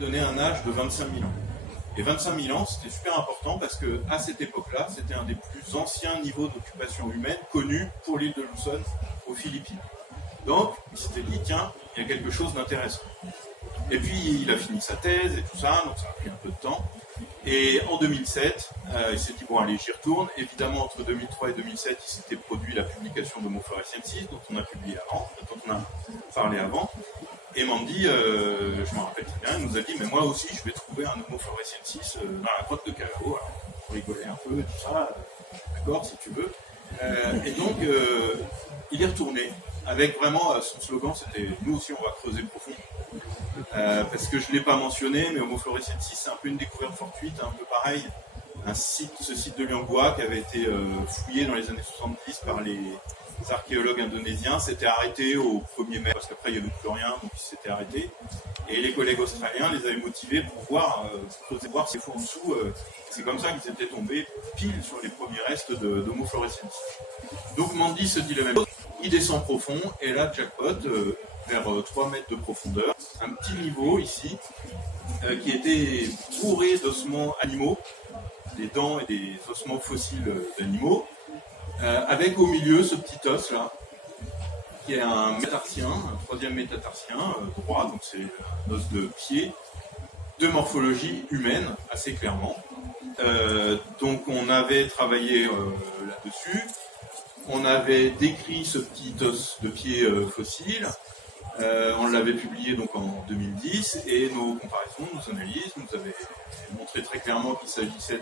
donné un âge de 25 000 ans. Et 25 000 ans, c'était super important parce qu'à cette époque-là, c'était un des plus anciens niveaux d'occupation humaine connus pour l'île de Luzon aux Philippines. Donc, il s'était dit, tiens, il y a quelque chose d'intéressant. Et puis, il a fini sa thèse et tout ça, donc ça a pris un peu de temps. Et en 2007, il s'est dit, bon, allez, j'y retourne. Évidemment, entre 2003 et 2007, il s'était produit la publication d'Homo floresiensis, dont on a publié avant, dont on a parlé avant. Et Mandy, je m'en rappelle très bien, il nous a dit, mais moi aussi, je vais trouver un Homo floresiensis dans la grotte de Callao. Alors, pour rigoler un peu et tout ça, d'accord, si tu veux. Et donc, il est retourné, avec vraiment son slogan, c'était « Nous aussi, on va creuser profond ». Parce que je ne l'ai pas mentionné, mais Homo floresiensis, c'est un peu une découverte fortuite, un peu pareil. Ce site de Liangua qui avait été fouillé dans les années 70 par les archéologues indonésiens, s'était arrêté au 1er mai, parce qu'après il n'y avait plus rien, donc ils s'étaient arrêtés. Et les collègues australiens les avaient motivés pour voir ces fonds en dessous. C'est comme ça qu'ils étaient tombés pile sur les premiers restes d'Homo floresiensis. Donc Mandy se dit la même chose, il descend profond, et là, jackpot, vers 3 mètres de profondeur, un petit niveau ici, qui était bourré d'ossements animaux, des dents et des ossements fossiles d'animaux, avec au milieu ce petit os là, qui est un métatarsien, un troisième métatarsien droit, donc c'est un os de pied, de morphologie humaine, assez clairement. Donc on avait travaillé là-dessus, on avait décrit ce petit os de pied fossile, on l'avait publié donc en 2010, et nos comparaisons, nos analyses nous avaient montré très clairement qu'il s'agissait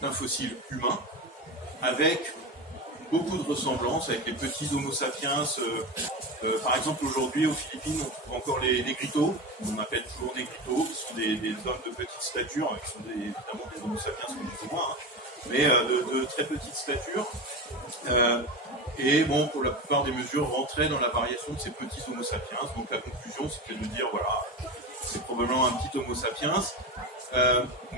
d'un fossile humain, avec beaucoup de ressemblances avec les petits Homo sapiens. Par exemple, aujourd'hui, aux Philippines, on trouve encore les négritos, on appelle toujours négritos, qui sont des hommes de petite stature, qui sont évidemment des Homo sapiens, plus ou moins, mais de très petite stature. Et bon, pour la plupart des mesures, rentraient dans la variation de ces petits Homo sapiens. Donc la conclusion, c'était de dire, voilà, c'est probablement un petit Homo sapiens,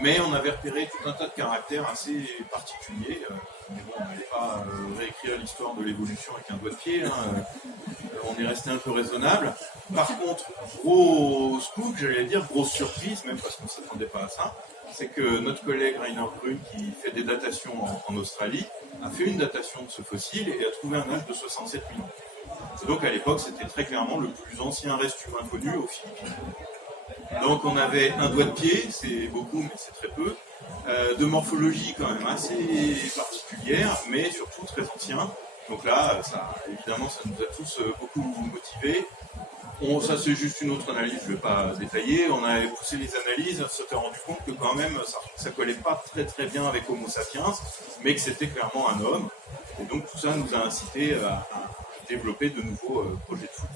mais on avait repéré tout un tas de caractères assez particuliers. Mais bon, on n'allait pas réécrire l'histoire de l'évolution avec un doigt de pied, hein. On est resté un peu raisonnable. Par contre, gros scoop, j'allais dire, grosse surprise, même parce qu'on ne s'attendait pas à ça, c'est que notre collègue Rainer Brun, qui fait des datations en Australie, a fait une datation de ce fossile et a trouvé un âge de 67 000 ans. Et donc à l'époque, c'était très clairement le plus ancien reste humain connu aux Philippines. Donc on avait un doigt de pied, c'est beaucoup mais c'est très peu, de morphologie quand même assez particulière, mais surtout très ancien. Donc là, évidemment, ça nous a tous beaucoup motivés. Ça c'est juste une autre analyse, je ne vais pas détailler. On a poussé les analyses, on s'était rendu compte que quand même ça collait pas très très bien avec Homo sapiens, mais que c'était clairement un homme. Et donc tout ça nous a incité à développer de nouveaux projets de fouille.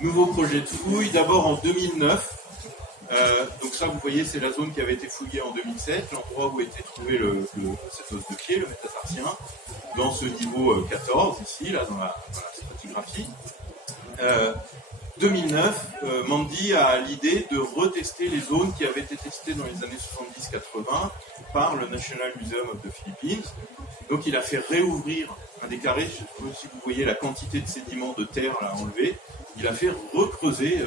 Nouveau projet de fouille, d'abord en 2009. Donc ça, vous voyez, c'est la zone qui avait été fouillée en 2007, l'endroit où a été trouvé cet os de pied, le métatarsien, dans ce niveau 14, ici, là, dans la stratigraphie. 2009, Mandy a l'idée de retester les zones qui avaient été testées dans les années 70-80 par le National Museum of the Philippines. Donc il a fait réouvrir un des carrés, je sais pas si vous voyez la quantité de sédiments de terre là enlevé, il a fait recreuser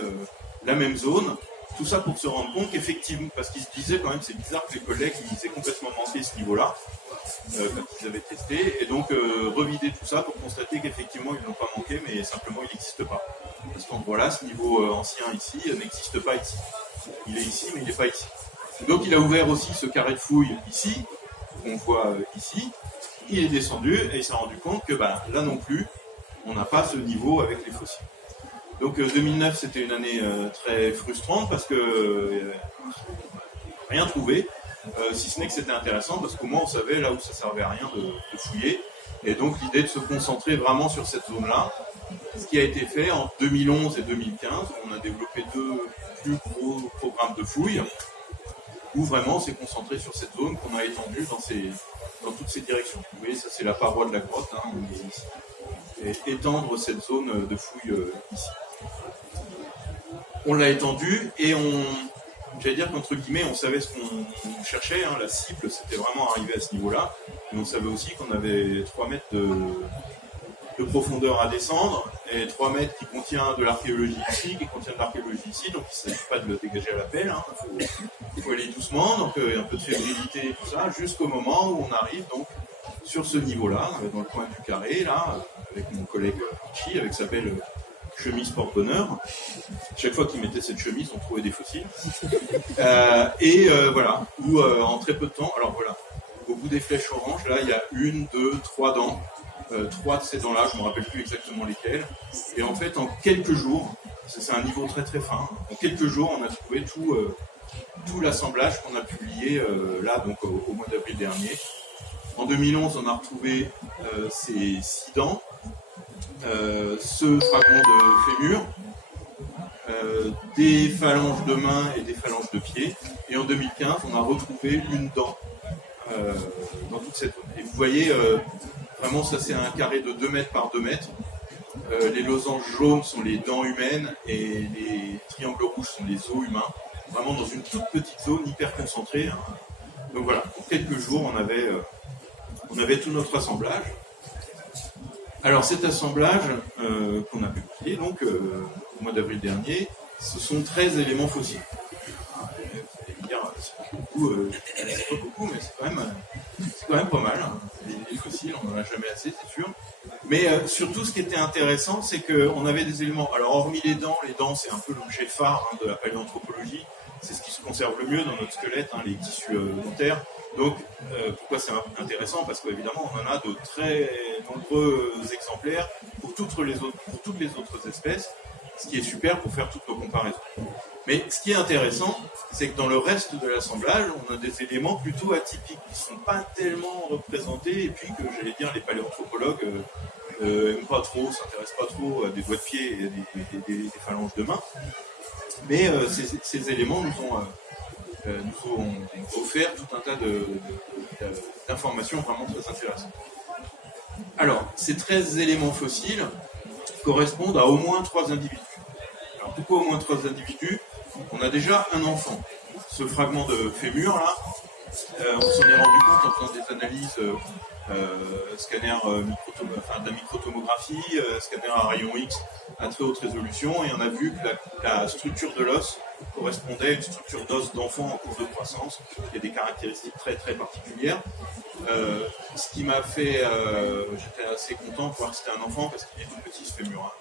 la même zone, tout ça pour se rendre compte qu'effectivement, parce qu'il se disait quand même, c'est bizarre que les collègues ils aient complètement manqué ce niveau-là, quand ils avaient testé, et donc revider tout ça pour constater qu'effectivement ils n'ont pas manqué, mais simplement il n'existe pas. Parce qu'endroit-là, ce niveau ancien ici n'existe pas ici. Il est ici, mais il n'est pas ici. Donc il a ouvert aussi ce carré de fouille ici, qu'on voit ici, il est descendu et il s'est rendu compte que là non plus, on n'a pas ce niveau avec les fossiles. Donc 2009, c'était une année très frustrante parce que rien trouvé, si ce n'est que c'était intéressant parce qu'au moins on savait là où ça servait à rien de fouiller. Et donc l'idée de se concentrer vraiment sur cette zone-là, ce qui a été fait en 2011 et 2015, on a développé 2 plus gros programmes de fouilles où vraiment on s'est concentré sur cette zone qu'on a étendue dans toutes ces directions. Vous voyez, ça c'est la paroi de la grotte, hein, on est ici. Et étendre cette zone de fouille ici. On l'a étendue et j'allais dire qu'entre guillemets, on savait ce qu'on cherchait, hein, la cible, c'était vraiment arriver à ce niveau-là, mais on savait aussi qu'on avait 3 mètres de de profondeur à descendre, et 3 mètres qui contient de l'archéologie ici, qui contient de l'archéologie ici, donc il ne s'agit pas de le dégager à la pelle, il faut aller doucement, donc un peu de fébrilité et tout ça, jusqu'au moment où on arrive donc sur ce niveau-là, dans le coin du carré, là, avec mon collègue Chi, avec sa belle chemise porte-bonheur. Chaque fois qu'il mettait cette chemise, on trouvait des fossiles. Voilà, où en très peu de temps, alors voilà, au bout des flèches oranges, là, il y a 1, 2, 3 dents. 3 de ces dents-là, je ne me rappelle plus exactement lesquelles. Et en fait, en quelques jours, c'est un niveau très très fin, en quelques jours, on a trouvé tout l'assemblage qu'on a publié là, donc au mois d'avril dernier. En 2011, on a retrouvé ces 6 dents, ce fragment de fémur, des phalanges de main et des phalanges de pied. Et en 2015, on a retrouvé une dent dans toute cette zone. Et vous voyez, vraiment, ça c'est un carré de 2 mètres par 2 mètres. Les losanges jaunes sont les dents humaines et les triangles rouges sont les os humains. Vraiment dans une toute petite zone hyper concentrée. Hein. Donc voilà, en quelques jours, on avait tout notre assemblage. Alors cet assemblage qu'on a publié donc au mois d'avril dernier, ce sont 13 éléments fossiles. Vous allez me dire, c'est pas beaucoup, mais c'est quand même pas mal. Hein. Les fossiles, on n'en a jamais assez, c'est sûr. Mais surtout, ce qui était intéressant, c'est qu'on avait des éléments. Alors hormis les dents c'est un peu l'objet phare de la paléanthropologie. C'est ce qui se conserve le mieux dans notre squelette, les tissus dentaires. Donc, pourquoi c'est intéressant? Parce qu'évidemment, on en a de très nombreux exemplaires pour toutes les autres espèces, ce qui est super pour faire toutes nos comparaisons. Mais ce qui est intéressant, c'est que dans le reste de l'assemblage, on a des éléments plutôt atypiques, qui ne sont pas tellement représentés, et puis que, j'allais dire, les paléanthropologues n'aiment pas trop, s'intéressent pas trop à des doigts de pied et des phalanges de main. Mais ces éléments nous ont offert tout un tas d'informations vraiment très intéressantes. Alors, ces 13 éléments fossiles correspondent à au moins 3 individus. Alors, pourquoi au moins 3 individus? On a déjà un enfant. Ce fragment de fémur, là, on s'en est rendu compte en faisant des analyses scanner de la microtomographie, scanner à rayon X à très haute résolution, et on a vu que la structure de l'os correspondait à une structure d'os d'enfant en cours de croissance. Il y a des caractéristiques très très particulières. Ce qui m'a fait, j'étais assez content de voir que c'était un enfant, parce qu'il est tout petit ce fémur.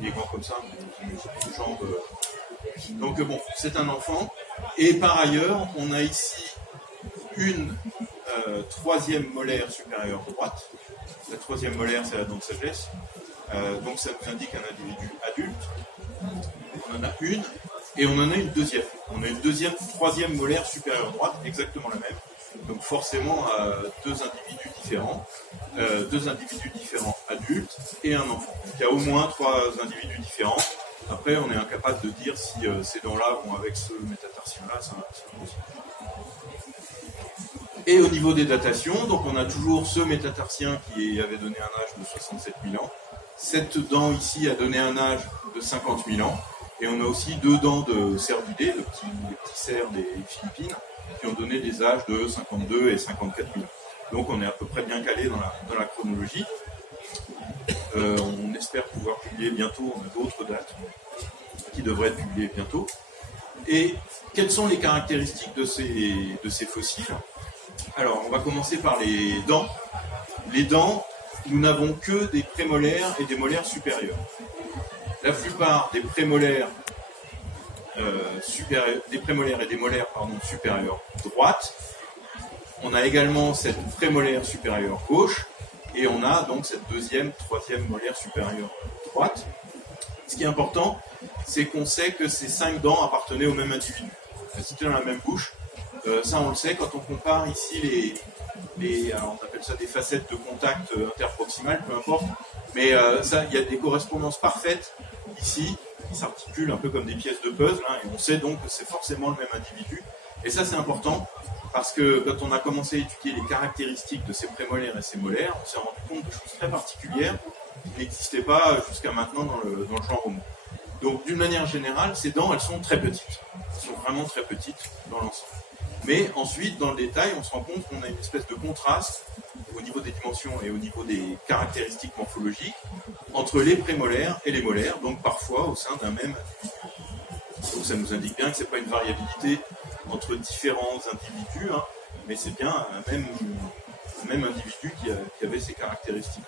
Il est grand comme ça, mais une jambe. Donc bon, c'est un enfant. Et par ailleurs, on a ici une troisième molaire supérieure droite. La troisième molaire, c'est la dent de sagesse. Donc ça nous indique un individu adulte. On en a une, et on en a une deuxième. On a une troisième molaire supérieure droite, exactement la même. Donc forcément, 2 individus différents adultes et un enfant. Donc il y a au moins 3 individus différents. Après, on est incapable de dire si ces dents-là vont avec ce métatarsien-là, c'est impossible. Et au niveau des datations, donc on a toujours ce métatarsien qui avait donné un âge de 67 000 ans. Cette dent ici a donné un âge de 50 000 ans. Et on a aussi 2 dents de cervidés, les petits cerfs des Philippines, qui ont donné des âges de 52 et 54 000 ans. Donc on est à peu près bien calé dans la chronologie. On espère pouvoir publier bientôt, on a d'autres dates qui devraient être publiées bientôt. Et quelles sont les caractéristiques de ces fossiles? Alors, on va commencer par les dents. Les dents, nous n'avons que des prémolaires et des molaires supérieurs. La plupart des prémolaires et des molaires supérieures droites. On a également cette prémolaire supérieure gauche, et on a donc cette troisième molaire supérieure droite. Ce qui est important, c'est qu'on sait que ces 5 dents appartenaient au même individu. C'était dans la même bouche. Ça, on le sait quand on compare ici alors on appelle ça des facettes de contact interproximales, peu importe. Mais il y a des correspondances parfaites ici, qui s'articulent un peu comme des pièces de puzzle, et on sait donc que c'est forcément le même individu. Et ça, c'est important, parce que quand on a commencé à étudier les caractéristiques de ces prémolaires et ces molaires, on s'est rendu compte de choses très particulières qui n'existaient pas jusqu'à maintenant dans le genre Homo. Donc, d'une manière générale, ces dents, elles sont très petites. Elles sont vraiment très petites dans l'ensemble. Mais ensuite, dans le détail, on se rend compte qu'on a une espèce de contraste au niveau des dimensions et au niveau des caractéristiques morphologiques, entre les prémolaires et les molaires, donc parfois au sein d'un même individu. Donc ça nous indique bien que ce n'est pas une variabilité entre différents individus, hein, mais c'est bien un même individu qui avait ces caractéristiques.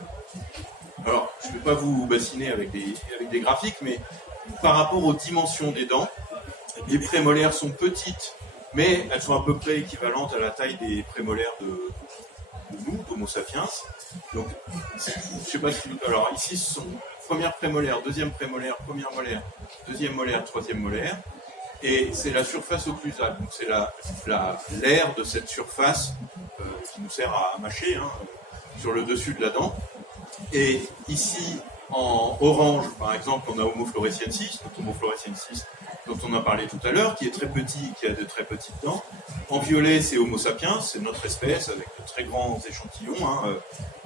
Alors, je ne vais pas vous bassiner avec des graphiques, mais par rapport aux dimensions des dents, les prémolaires sont petites, mais elles sont à peu près équivalentes à la taille des prémolaires de nous, d'Homo sapiens. Donc, je sais pas si... Alors, ici, ce sont première prémolaire, deuxième prémolaire, première molaire, deuxième molaire, troisième molaire. Et c'est la surface occlusale. Donc, c'est l'air de cette surface qui nous sert à mâcher, hein, sur le dessus de la dent. Et ici, en orange, par exemple, on a Homo floresiensis, donc Homo floresiensis dont on a parlé tout à l'heure, qui est très petit, qui a de très petites dents. En violet, c'est Homo sapiens, c'est notre espèce, avec de très grands échantillons, hein,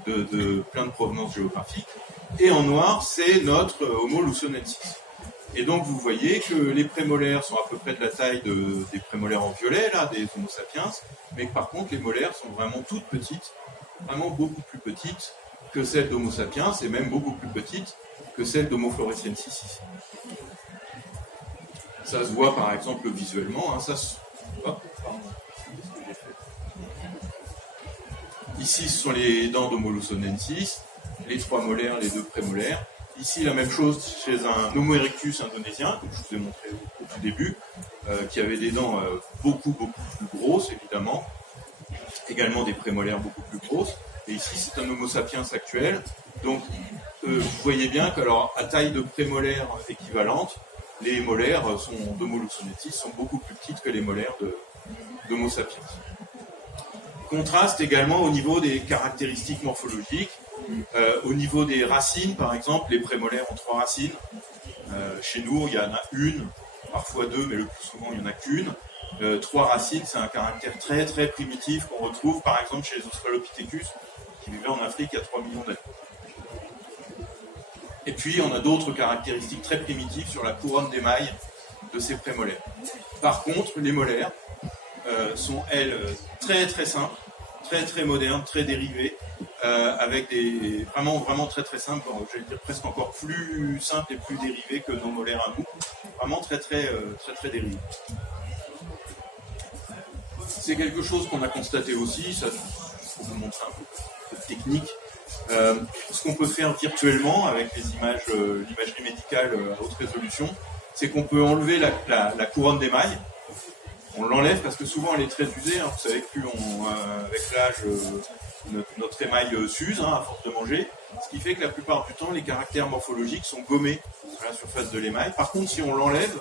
de plein de provenances géographiques. Et en noir, c'est notre Homo luconensis. Et donc, vous voyez que les prémolaires sont à peu près de la taille des prémolaires en violet, là, des Homo sapiens, mais que par contre, les molaires sont vraiment toutes petites, vraiment beaucoup plus petites que celles d'Homo sapiens, et même beaucoup plus petites que celles d'Homo floresiensis ici. Ça se voit par exemple visuellement, hein, Ici, ce sont les dents d'Homo luconensis, les 3 molaires, les 2 prémolaires. Ici, la même chose chez un Homo erectus indonésien, que je vous ai montré au tout début, qui avait des dents beaucoup plus grosses, évidemment. Également des prémolaires beaucoup plus grosses. Et ici, c'est un Homo sapiens actuel. Donc, vous voyez bien qu'alors, à taille de prémolaire équivalente, les molaires d'Homo luconensis sont beaucoup plus petites que les molaires d'Homo sapiens. Contraste également au niveau des caractéristiques morphologiques. Au niveau des racines, par exemple, les prémolaires ont 3 racines. Chez nous, il y en a une, parfois 2, mais le plus souvent, il n'y en a qu'une. 3 racines, c'est un caractère très très primitif qu'on retrouve, par exemple, chez les Australopithecus, qui vivaient en Afrique il y a 3 millions d'années. Et puis, on a d'autres caractéristiques très primitives sur la couronne d'émail de ces prémolaires. Par contre, les molaires sont, elles, très très simples, très très modernes, très dérivées, avec des vraiment très très simples, j'allais dire presque encore plus simples et plus dérivées que nos molaires à nous. Vraiment très dérivées. C'est quelque chose qu'on a constaté aussi, ça, pour vous montrer un peu de technique. Ce qu'on peut faire virtuellement avec les images, l'imagerie médicale à haute résolution, c'est qu'on peut enlever la couronne d'émail. On l'enlève parce que souvent elle est très usée. Hein. Vous savez que plus avec l'âge, notre émail s'use, hein, à force de manger. Ce qui fait que la plupart du temps, les caractères morphologiques sont gommés sur la surface de l'émail. Par contre, si on l'enlève,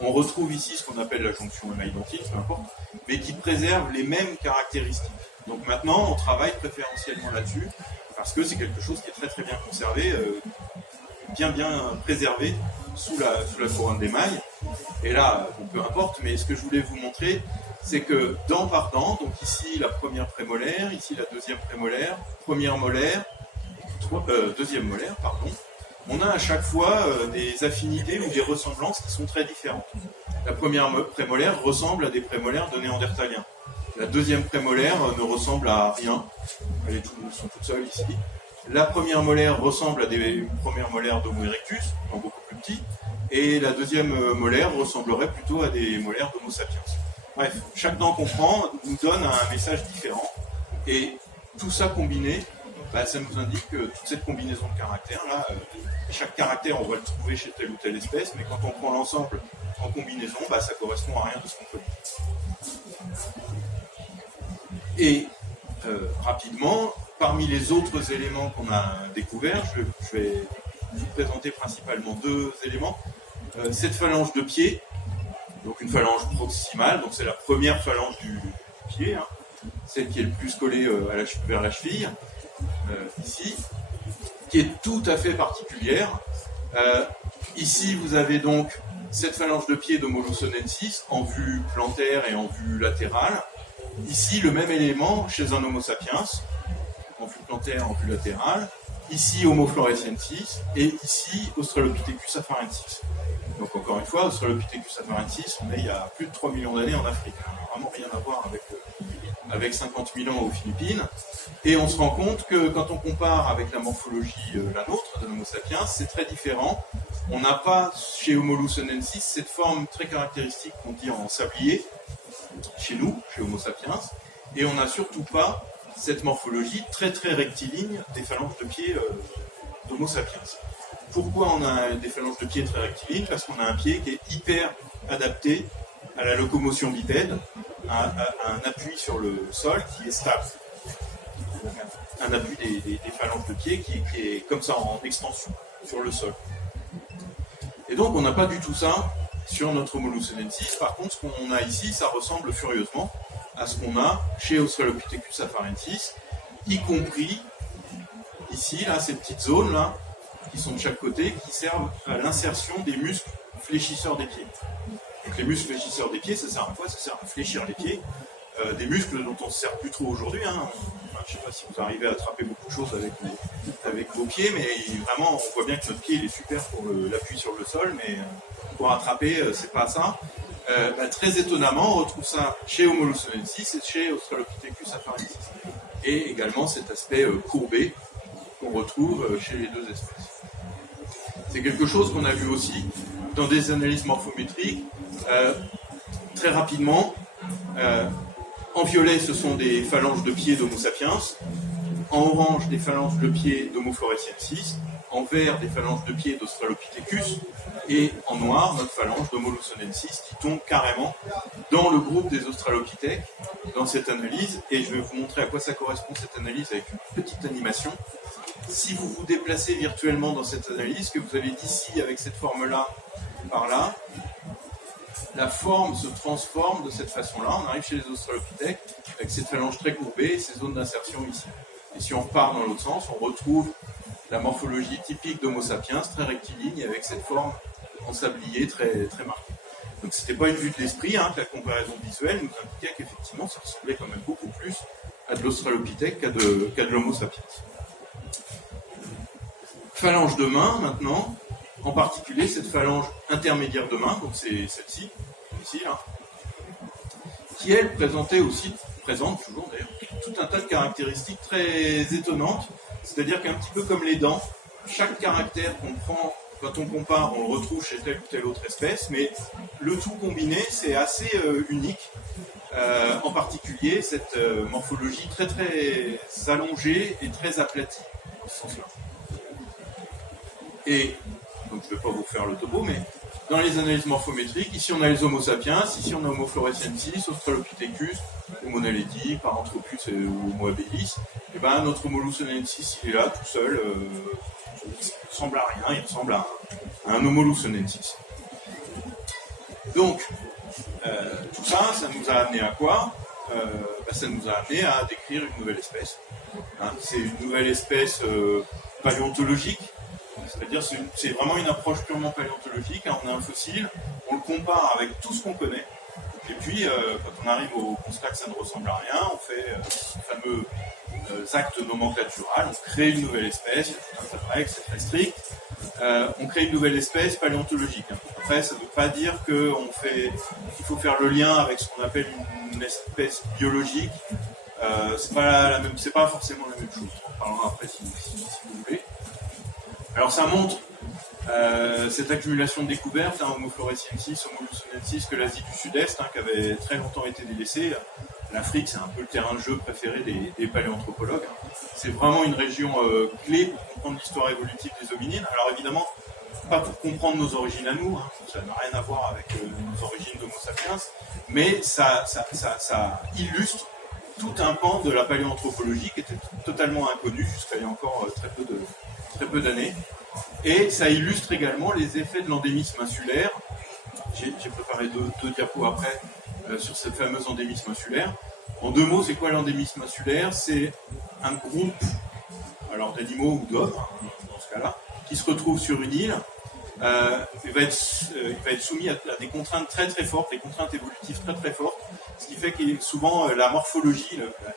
on retrouve ici ce qu'on appelle la jonction émail-dentine, peu importe, mais qui préserve les mêmes caractéristiques. Donc maintenant, on travaille préférentiellement là-dessus, parce que c'est quelque chose qui est très très bien conservé, bien préservé sous la couronne d'émail. Et là, bon, peu importe, mais ce que je voulais vous montrer, c'est que dent par dent, donc ici la première prémolaire, ici la deuxième prémolaire, première molaire, deuxième molaire, pardon, on a à chaque fois des affinités ou des ressemblances qui sont très différentes. La première prémolaire ressemble à des prémolaires de néandertaliens. La deuxième prémolaire ne ressemble à rien. Elles sont toutes seules ici. La première molaire ressemble à des premières molaires d'Homo erectus, donc beaucoup plus petits. Et la deuxième molaire ressemblerait plutôt à des molaires d'Homo sapiens. Bref, chaque dent qu'on prend nous donne un message différent. Et tout ça combiné, ça nous indique que toute cette combinaison de caractères, là, chaque caractère, on va le trouver chez telle ou telle espèce, mais quand on prend l'ensemble en combinaison, ça correspond à rien de ce qu'on connaît. Et rapidement, parmi les autres éléments qu'on a découverts, je vais vous présenter principalement 2 éléments. Cette phalange de pied, donc une phalange proximale, donc c'est la première phalange du pied, hein, celle qui est le plus collée vers la cheville, ici, qui est tout à fait particulière. Ici, vous avez donc cette phalange de pied d'Homo luconensis en vue plantaire et en vue latérale. Ici, le même élément chez un Homo sapiens, en vue plantaire, en vue latérale. Ici, Homo floresiensis, et ici, Australopithecus afarensis. Donc encore une fois, Australopithecus afarensis, on est il y a plus de 3 millions d'années en Afrique. Vraiment rien à voir avec 50 000 ans aux Philippines. Et on se rend compte que quand on compare avec la morphologie, la nôtre, de l'Homo sapiens, c'est très différent. On n'a pas, chez Homo luzonensis, cette forme très caractéristique qu'on dit en sablier, chez nous, chez Homo sapiens, et on n'a surtout pas cette morphologie très très rectiligne des phalanges de pied d'Homo sapiens. Pourquoi on a des phalanges de pied très rectilignes? Parce qu'on a un pied qui est hyper adapté à la locomotion bipède, à un appui sur le sol qui est stable. Un appui des phalanges de pied qui est comme ça en extension sur le sol. Et donc on n'a pas du tout ça sur notre Homo luzonensis. Par contre, ce qu'on a ici, ça ressemble furieusement à ce qu'on a chez Australopithecus afarensis, y compris ici, là, ces petites zones là, qui sont de chaque côté, qui servent à l'insertion des muscles fléchisseurs des pieds. Donc les muscles fléchisseurs des pieds, ça sert à quoi? Ça sert à fléchir les pieds. Des muscles dont on ne se sert plus trop aujourd'hui. Hein. Je ne sais pas si vous arrivez à attraper beaucoup de choses avec vos pieds, mais vraiment, on voit bien que notre pied il est super pour l'appui sur le sol, mais pour attraper, c'est pas ça. Très étonnamment, on retrouve ça chez Homo luzonensis et chez Australopithecus afarensis. Et également cet aspect courbé qu'on retrouve chez les deux espèces. C'est quelque chose qu'on a vu aussi dans des analyses morphométriques. Très rapidement, en violet, ce sont des phalanges de pied d'Homo sapiens. En orange, des phalanges de pied d'Homo floresiensis. En vert, des phalanges de pied d'Australopithecus. Et en noir, notre phalange d'Homo luzonensis qui tombe carrément dans le groupe des australopithèques dans cette analyse. Et je vais vous montrer à quoi ça correspond cette analyse avec une petite animation. Si vous vous déplacez virtuellement dans cette analyse, que vous allez d'ici avec cette forme-là par là, la forme se transforme de cette façon-là. On arrive chez les australopithèques avec cette phalange très courbée et ces zones d'insertion ici. Et si on repart dans l'autre sens, on retrouve la morphologie typique d'Homo sapiens, très rectiligne, avec cette forme en sablier très, très marquée. Donc c'était pas une vue de l'esprit, hein, que la comparaison visuelle nous indiquait qu'effectivement ça ressemblait quand même beaucoup plus à de l'australopithèque qu'à de l'Homo sapiens. Phalange de main maintenant, en particulier cette phalange intermédiaire de main, donc c'est celle-ci, ici, là, qui elle présente toujours d'ailleurs, tout un tas de caractéristiques très étonnantes, c'est-à-dire qu'un petit peu comme les dents, chaque caractère qu'on prend, quand on compare, on le retrouve chez telle ou telle autre espèce, mais le tout combiné, c'est assez unique, en particulier cette morphologie très très allongée et très aplatie, dans ce sens-là. Et, donc je ne vais pas vous faire le topo, mais dans les analyses morphométriques, ici on a les Homo sapiens, ici on a Homo floresiensis, Australopithecus, Homo naledi, Paranthropus et Homo habilis. Et ben notre Homo luzonensis, il est là tout seul, il ressemble à rien, il ressemble à un Homo luzonensis. Donc, tout ça, ça nous a amené à quoi? Ça nous a amené à décrire une nouvelle espèce. Hein, c'est une nouvelle espèce paléontologique. C'est-à-dire c'est vraiment une approche purement paléontologique. Hein. On a un fossile, on le compare avec tout ce qu'on connaît. Et puis, quand on arrive au constat que ça ne ressemble à rien, on fait ce fameux acte nomenclatural, on crée une nouvelle espèce, il y a tout un tas de règles, c'est très strict. On crée une nouvelle espèce paléontologique. Hein. Après, ça ne veut pas dire qu'il faut faire le lien avec ce qu'on appelle une espèce biologique. C'est pas forcément la même chose. On en parlera après si vous voulez. Alors ça montre cette accumulation de découvertes, hein, Homo floresiensis, Homo luzonensis, que l'Asie du Sud-Est, hein, qui avait très longtemps été délaissée. L'Afrique, c'est un peu le terrain de jeu préféré des paléanthropologues. Hein. C'est vraiment une région clé pour comprendre l'histoire évolutive des hominines. Alors évidemment, pas pour comprendre nos origines à nous, hein, ça n'a rien à voir avec nos origines d'Homo sapiens, mais ça illustre tout un pan de la paléanthropologie qui était totalement inconnu jusqu'à il y a encore très peu d'années. Et ça illustre également les effets de l'endémisme insulaire. J'ai préparé deux diapos après sur ce fameux endémisme insulaire. En deux mots, c'est quoi l'endémisme insulaire? C'est un groupe alors d'animaux ou d'hommes, dans ce cas-là, qui se retrouvent sur une île. Il va être soumis à des contraintes très très fortes, des contraintes évolutives très très fortes, ce qui fait que souvent la morphologie, la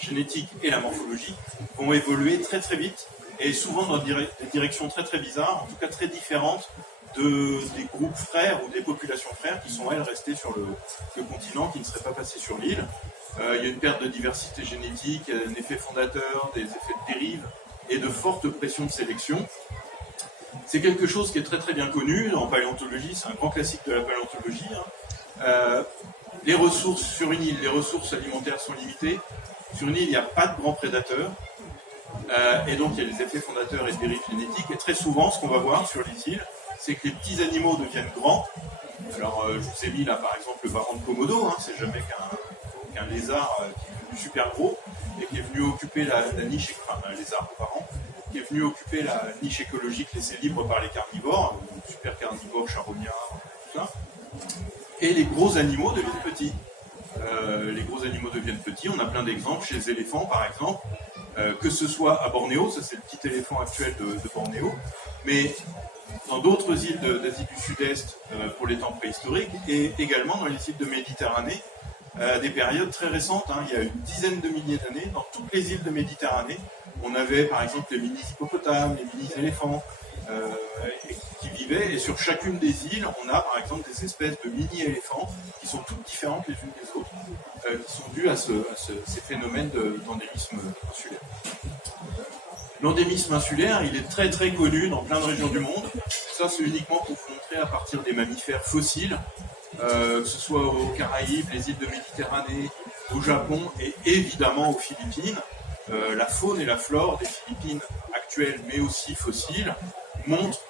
génétique et la morphologie vont évoluer très très vite et souvent dans des directions très très bizarres, en tout cas très différentes des groupes frères ou des populations frères qui sont, elles, restées sur le continent, qui ne seraient pas passées sur l'île. Il y a une perte de diversité génétique, il y a un effet fondateur, des effets de dérive et de fortes pressions de sélection. C'est quelque chose qui est très très bien connu en paléontologie, c'est un grand classique de la paléontologie. Les ressources sur une île, les ressources alimentaires sont limitées. Sur une île, il n'y a pas de grands prédateurs. Et donc il y a des effets fondateurs et de dérives génétiques. Et très souvent, ce qu'on va voir sur les îles, c'est que les petits animaux deviennent grands. Alors je vous ai mis là par exemple le varan de Komodo, c'est jamais qu'un lézard qui est devenu super gros et qui est venu occuper la niche, enfin un lézard varan, qui est venu occuper la niche écologique laissée libre par les carnivores, super carnivores, charognards, tout ça. Et les gros animaux deviennent petits. On a plein d'exemples chez les éléphants par exemple, que ce soit à Bornéo, ça c'est le petit éléphant actuel de Bornéo, mais dans d'autres îles d'Asie du Sud-Est pour les temps préhistoriques, et également dans les îles de Méditerranée, des périodes très récentes, il y a une dizaine de milliers d'années, dans toutes les îles de Méditerranée, on avait par exemple les mini-hippopotames, les mini-éléphants qui vivaient, et sur chacune des îles, on a par exemple des espèces de mini-éléphants qui sont toutes différentes les unes des autres, qui sont dues à ces phénomènes d'endémisme insulaire. L'endémisme insulaire, il est très très connu dans plein de régions du monde. Ça, c'est uniquement pour vous montrer à partir des mammifères fossiles, que ce soit aux Caraïbes, les îles de Méditerranée, au Japon et évidemment aux Philippines. La faune et la flore des Philippines actuelles, mais aussi fossiles, montrent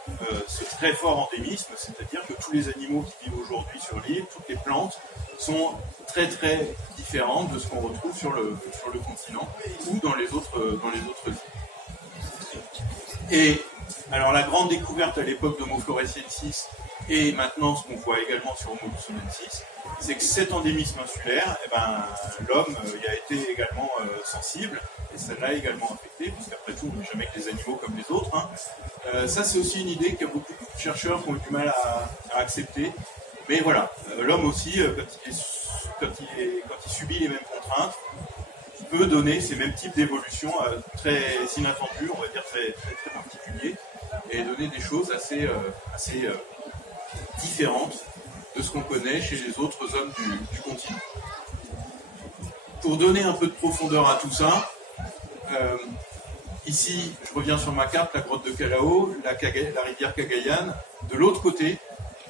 ce très fort endémisme, c'est-à-dire que tous les animaux qui vivent aujourd'hui sur l'île, toutes les plantes, sont très très différentes de ce qu'on retrouve sur le continent ou dans les autres îles. Et alors la grande découverte à l'époque d'Homo floresiensis et maintenant ce qu'on voit également sur Homo lusonensis, c'est que cet endémisme insulaire, l'homme y a été également sensible et ça l'a également affecté, parce qu'après tout on n'est jamais que des animaux comme les autres. Ça c'est aussi une idée qu'il y a beaucoup de chercheurs qui ont eu du mal à accepter. Mais voilà, l'homme aussi, quand il subit les mêmes contraintes, peut donner ces mêmes types d'évolutions très inattendues, on va dire très, très, très particuliers, et donner des choses assez différentes de ce qu'on connaît chez les autres hommes du continent. Pour donner un peu de profondeur à tout ça, ici, je reviens sur ma carte, la grotte de Callao, la rivière Cagayan. De l'autre côté,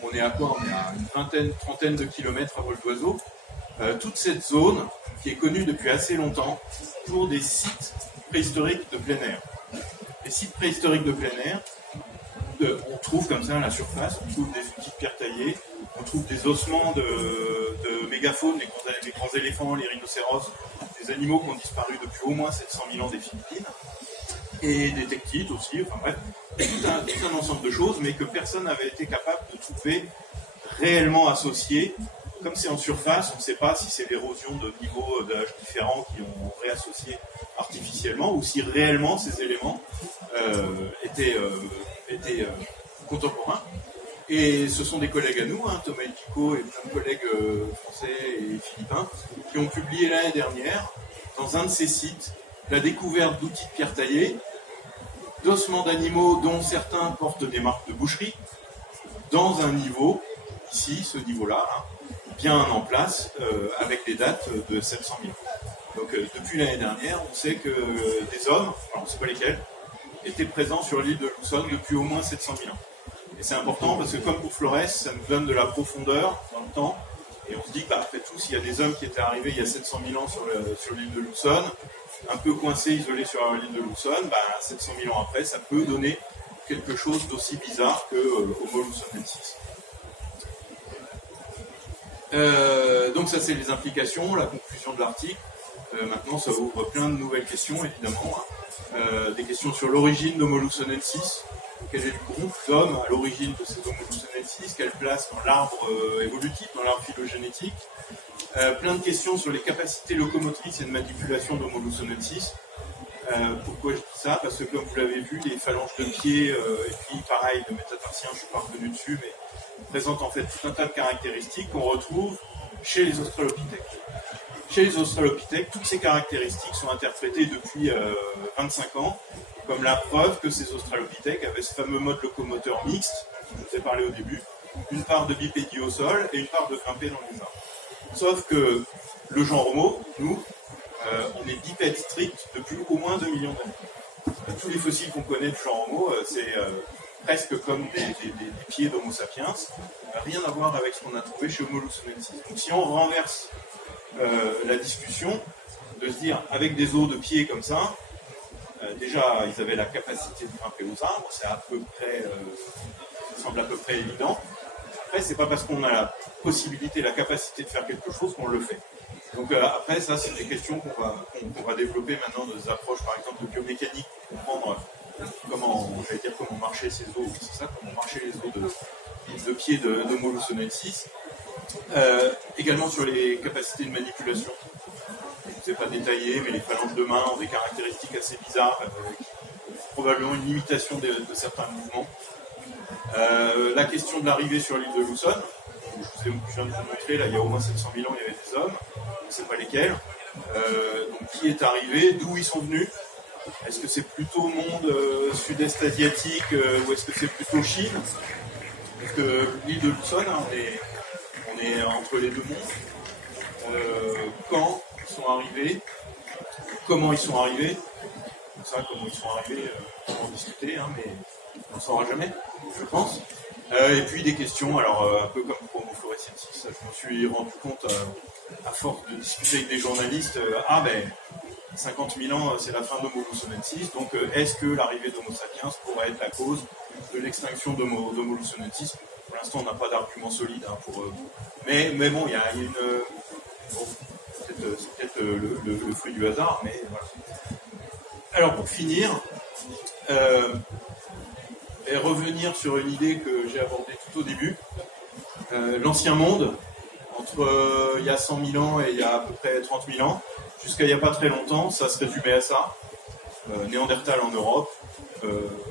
on est à quoi? On est à une trentaine de kilomètres à vol d'oiseau. Toute cette zone qui est connue depuis assez longtemps pour des sites préhistoriques de plein air. Les sites préhistoriques de plein air, on trouve comme ça à la surface, on trouve des petites pierres taillées, on trouve des ossements de mégafaune, les grands éléphants, les rhinocéros, des animaux qui ont disparu depuis au moins 700 000 ans des Philippines, et des tectites aussi, enfin bref, tout un ensemble de choses, mais que personne n'avait été capable de trouver réellement associées. Comme c'est en surface, on ne sait pas si c'est l'érosion de niveaux d'âge différents qui ont réassocié artificiellement ou si réellement ces éléments étaient contemporains. Et ce sont des collègues à nous, Thomas Elpico et plein de collègues français et philippins, qui ont publié l'année dernière, dans un de ces sites, la découverte d'outils de pierre taillée, d'ossements d'animaux dont certains portent des marques de boucherie, dans un niveau, ici, ce niveau-là, bien en place, avec les dates de 700 000. Donc depuis l'année dernière, on sait que des hommes, alors on ne sait pas lesquels, étaient présents sur l'île de Luzon depuis au moins 700 000 ans. Et c'est important parce que comme pour Flores, ça nous donne de la profondeur dans le temps, et on se dit qu'après tout, s'il y a des hommes qui étaient arrivés il y a 700 000 ans sur l'île de Luzon, un peu coincés, isolés sur l'île de Luzon, 700 000 ans après, ça peut donner quelque chose d'aussi bizarre que Homo lusonensis. Donc ça c'est les implications, la conclusion de l'article. Maintenant ça ouvre plein de nouvelles questions évidemment. Des questions sur l'origine d'Homo lusonensis. Quel est le groupe d'hommes à l'origine de cet Homo lusonensis? Quelle place dans l'arbre évolutif, dans l'arbre phylogénétique? Plein de questions sur les capacités locomotrices et de manipulation d'Homo lusonensis. Pourquoi je dis ça? Parce que comme vous l'avez vu, les phalanges de pied, et puis pareil, de métatarsien, je ne suis pas revenu dessus, mais présentent en fait tout un tas de caractéristiques qu'on retrouve chez les australopithèques. Chez les australopithèques, toutes ces caractéristiques sont interprétées depuis 25 ans comme la preuve que ces australopithèques avaient ce fameux mode locomoteur mixte je vous ai parlé au début, une part de bipédie au sol et une part de grimper dans les arbres. Sauf que le genre Homo, nous, on est bipède strict depuis au moins 2 millions d'années. Tous les fossiles qu'on connaît du genre Homo, c'est presque comme des pieds d'Homo sapiens, rien à voir avec ce qu'on a trouvé chez Homo lusonensis. Donc si on renverse la discussion, de se dire, avec des os de pieds comme ça, déjà, ils avaient la capacité de grimper aux arbres, c'est à peu près, ça semble à peu près évident. Après, c'est pas parce qu'on a la possibilité, la capacité de faire quelque chose qu'on le fait. Donc après, ça, c'est des questions qu'on va développer maintenant, des approches, par exemple, de biomécanique, pour comprendre comment marchaient ces os, c'est ça, comment marchaient les os de pieds de Homo lusonensis. Également sur les capacités de manipulation. Je ne vous ai pas détaillé, mais les phalanges de main ont des caractéristiques assez bizarres, avec probablement une limitation de certains mouvements. La question de l'arrivée sur l'île de Luzon, je viens de vous montrer, là, il y a au moins 700 000 ans, il y avait des hommes, on ne sait pas lesquels. Donc, qui est arrivé, d'où ils sont venus? Est-ce que c'est plutôt monde sud-est asiatique ou est-ce que c'est plutôt Chine? Parce que l'île de Luzon, hein, on est entre les deux mondes. Quand ils sont arrivés, comment ils sont arrivés, comme ça, comment ils sont arrivés, on va en discuter, hein, mais on ne saura jamais, je pense. Et puis des questions, alors un peu comme pour Homo floresiensis, je m'en suis rendu compte à force de discuter avec des journalistes, 50 000 ans, c'est la fin d'Homo lusonensis, donc est-ce que l'arrivée d'Homo sapiens pourrait être la cause de l'extinction d'Homo lusonensis? Pour l'instant, on n'a pas d'argument solide pour mais bon, il y a une... bon, c'est peut-être le fruit du hasard, mais voilà. Alors pour finir, et revenir sur une idée que j'ai abordée tout au début, l'ancien monde, entre il y a 100 000 ans et il y a à peu près 30 000 ans, jusqu'à il n'y a pas très longtemps, ça se résumait à ça. Néandertal en Europe,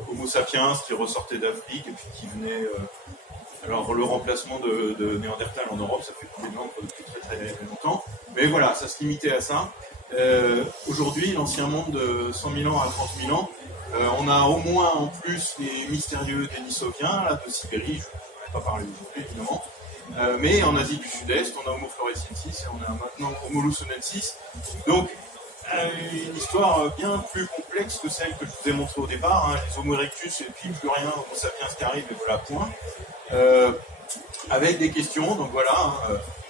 Homo sapiens qui ressortait d'Afrique et puis qui venait... alors le remplacement de Néandertal en Europe, ça fait couler de l'encre depuis très très longtemps. Mais voilà, ça se limitait à ça. Aujourd'hui, l'ancien monde de 100 000 ans à 30 000 ans, on a au moins en plus les mystérieux Denisoviens, là, de Sibérie, je ne vais pas parler aujourd'hui évidemment. Mais en Asie du Sud-Est, on a Homo floresiensis et on a maintenant Homo lusonensis. Donc, une histoire bien plus complexe que celle que je vous ai montrée au départ. Hein, les Homo erectus et puis plus rien, Homo sapiens qui arrive, et voilà, point. Avec des questions, donc voilà,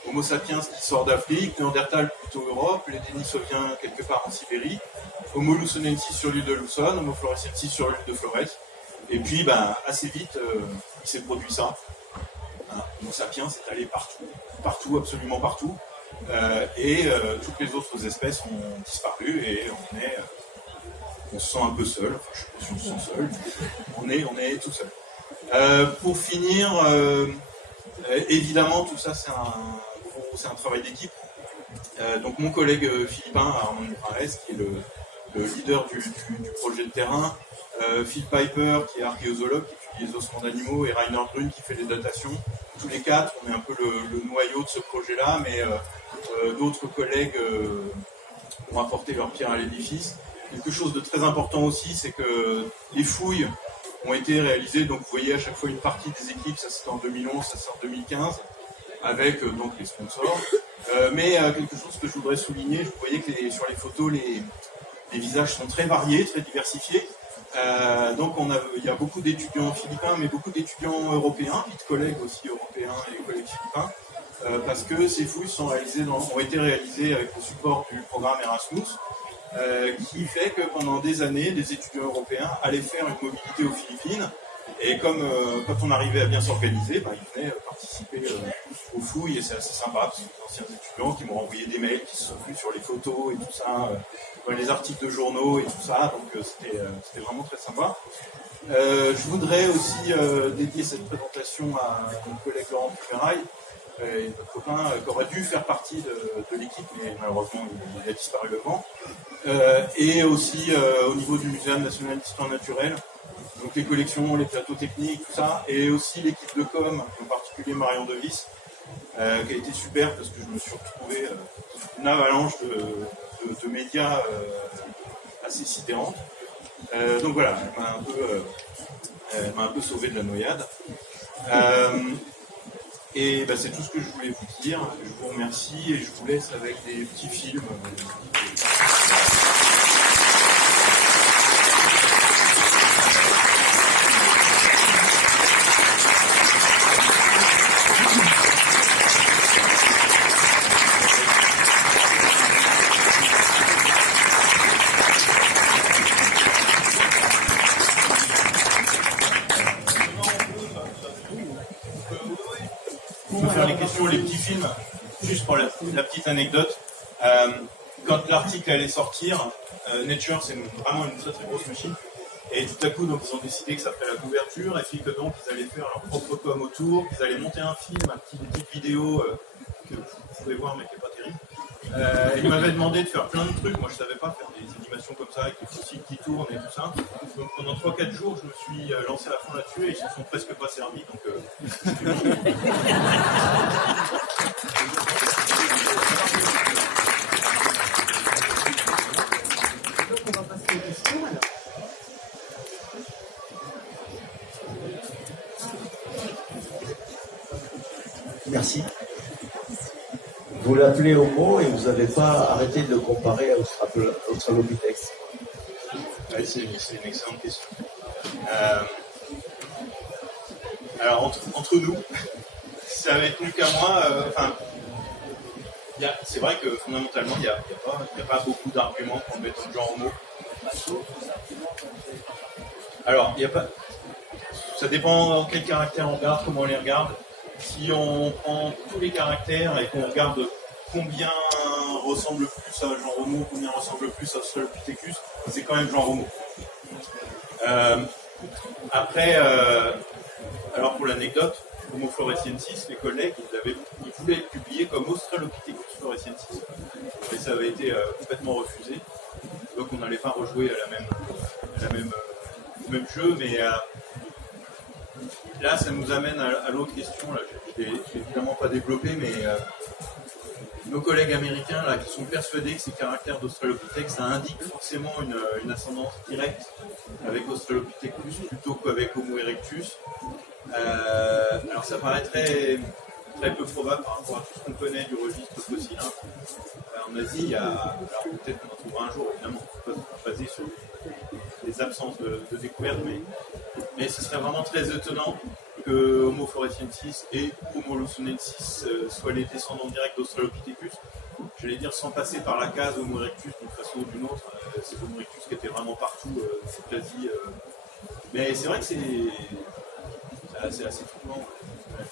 Homo sapiens qui sort d'Afrique, Néandertal plutôt Europe, les Denisoviens quelque part en Sibérie, Homo lusonensis sur l'île de Luzon, Homo floresiensis sur l'île de Flores. Et puis, assez vite, il s'est produit ça. Homo sapiens est allé partout, absolument partout. Toutes les autres espèces ont disparu et on se sent un peu seul. Enfin, je ne sais pas si on se sent seul. On est tout seul. Pour finir, évidemment, tout ça, c'est un travail d'équipe. Donc, mon collègue philippin, Armand Morales, qui est le leader du projet de terrain, Phil Piper, qui est archéozoologue, qui étudie les ossements d'animaux, et Rainer Grün, qui fait les datations. Tous les quatre, on est un peu le noyau de ce projet-là, mais d'autres collègues ont apporté leur pierre à l'édifice. Quelque chose de très important aussi, c'est que les fouilles ont été réalisées, donc vous voyez à chaque fois une partie des équipes, ça c'était en 2011, ça c'est en 2015, avec donc les sponsors. Mais quelque chose que je voudrais souligner, vous voyez que sur les photos, les visages sont très variés, très diversifiés. Donc il y a beaucoup d'étudiants philippins, mais beaucoup d'étudiants européens, puis de collègues aussi européens et collègues philippins, parce que ces fouilles ont été réalisées avec le support du programme Erasmus, qui fait que pendant des années, des étudiants européens allaient faire une mobilité aux Philippines, et comme quand on arrivait à bien s'organiser, ils venaient participer aux fouilles, et c'est assez sympa, parce que les anciens étudiants qui m'ont envoyé des mails qui se sont vus sur les photos et tout ça, les articles de journaux et tout ça, donc c'était vraiment très sympa. Je voudrais aussi dédier cette présentation à mon collègue Laurent Puferail, notre copain, qui aurait dû faire partie de l'équipe, mais malheureusement il a disparu le vent. Et aussi au niveau du Muséum national d'histoire naturelle, donc les collections, les plateaux techniques, tout ça, et aussi l'équipe de com, en particulier Marion Devis, qui a été super parce que je me suis retrouvé une avalanche de médias assez sidérante. Donc voilà, elle m'a un peu sauvé de la noyade. Et bah, c'est tout ce que je voulais vous dire. Je vous remercie et je vous laisse avec des petits films. On peut faire les questions, les petits films. Juste pour la petite anecdote, quand l'article allait sortir, Nature c'est vraiment une très très grosse machine. Et tout à coup, donc, ils ont décidé que ça ferait la couverture, et puis que donc ils allaient faire leur propre com autour, qu'ils allaient monter un film, des petites vidéos que vous pouvez voir mais qui n'est pas terrible. Ils m'avaient demandé de faire plein de trucs, moi je savais pas faire des animations comme ça, avec des fossiles qui tournent et tout ça. Donc pendant 3-4 jours, je me suis lancé à fond là-dessus et ils ne se sont presque pas servis. Donc, on va passer aux questions alors. Merci. Vous l'appelez Homo et vous n'avez pas arrêté de le comparer à Australopithèque. Ouais, c'est une excellente question. Alors, entre nous, ça va être qu'à moi. C'est vrai que fondamentalement, il n'y a pas beaucoup d'arguments pour mettre dans le genre Homo. Alors, il y a pas. Ça dépend quel caractère on regarde, comment on les regarde. Si on prend tous les caractères et qu'on regarde combien ressemble plus à genre Homo, combien ressemble plus à Australopithecus, c'est quand même genre Homo. Après, alors pour l'anecdote, Homo floresiensis, les collègues, ils voulaient être publiés comme Australopithecus floresiensis, mais ça avait été complètement refusé. Donc on n'allait pas rejouer à au même jeu, mais là ça nous amène à l'autre question. Là, je ne l'ai évidemment pas développé, mais nos collègues américains là, qui sont persuadés que ces caractères d'Australopithèque, ça indique forcément une ascendance directe avec Australopithecus plutôt qu'avec Homo erectus. Alors ça paraît très, très peu probable par rapport à tout ce qu'on connaît du registre fossile. En Asie, alors peut-être qu'on en trouvera un jour, évidemment, on ne peut pas se baser sur les absences de découverte, mais ce serait vraiment très étonnant que Homo floresiensis et Homo lawsonensis soient les descendants directs d'Australopithecus. J'allais dire sans passer par la case Homo erectus d'une façon ou d'une autre. C'est Homo erectus qui était vraiment partout, quasi. Mais c'est vrai que c'est assez troublant. Ouais.